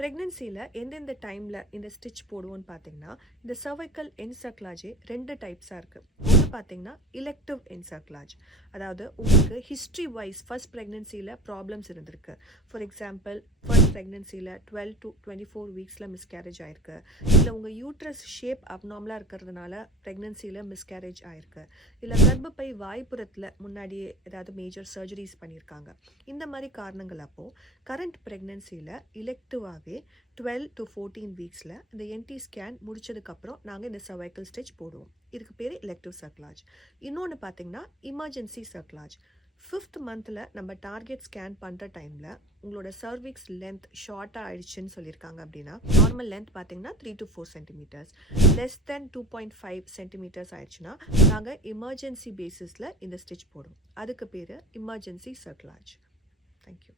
ப்ரெக்னென்சியில் எந்தெந்த டைமில் இந்த ஸ்டிச் போடுவோன்னு பார்த்தீங்கன்னா, இந்த சர்வைக்கல் என்சர்க்லாஜே 2 டைப்ஸாக இருக்குது. ஒன்று பார்த்தீங்கன்னா இலெக்டிவ் என்சர்க்லாஜ். அதாவது உங்களுக்கு ஹிஸ்ட்ரி வைஸ் ஃபர்ஸ்ட் ப்ரெக்னென்சியில் ப்ராப்ளம்ஸ் இருந்திருக்கு. ஃபார் எக்ஸாம்பிள் ஃபர்ஸ்ட் ப்ரெக்னென்சியில் 12 to 24 வீக்ஸில் மிஸ்கேரேஜ் ஆயிருக்கு. இல்லை உங்கள் யூட்ரஸ் ஷேப் அப்நார்மலாக இருக்கிறதுனால ப்ரெக்னென்சியில் மிஸ்கேரேஜ் ஆயிருக்கு. இல்லை கர்ப்பப்பை வாய்ப்புறத்தில் முன்னாடியே ஏதாவது மேஜர் சர்ஜரிஸ் பண்ணியிருக்காங்க. இந்த மாதிரி காரணங்கள் அப்போது கரண்ட் ப்ரெக்னென்சியில் இலெக்டிவாகவே 12 to 14 வீக்ஸில் இந்த என்டி ஸ்கேன் முடிச்சதுக்கப்புறம் நாங்கள் இந்த சர்வைக்கல் ஸ்டிச் போடுவோம். இதுக்கு பேர் எலெக்டிவ் சர்க்லாஜ். இன்னொன்று பார்த்தீங்கன்னா எமர்ஜென்சி சர்க்லாஜ். 5th மந்தில் நம்ம டார்கெட் ஸ்கேன் பண்ணுற டைமில் உங்களோட சர்விக்ஸ் லென்த் ஷார்ட்டாக ஆயிடுச்சுன்னு சொல்லியிருக்காங்க அப்படின்னா, நார்மல் லென்த் பார்த்தீங்கன்னா 3 to 4 centimetres, less than 2.5 centimetres ஆயிடுச்சுன்னா நாங்கள் எமர்ஜென்சி பேசிஸில் இந்த ஸ்டிச் போடுவோம். அதுக்கு பேர் எமர்ஜென்சி சர்க்லாஜ். தேங்க்யூ.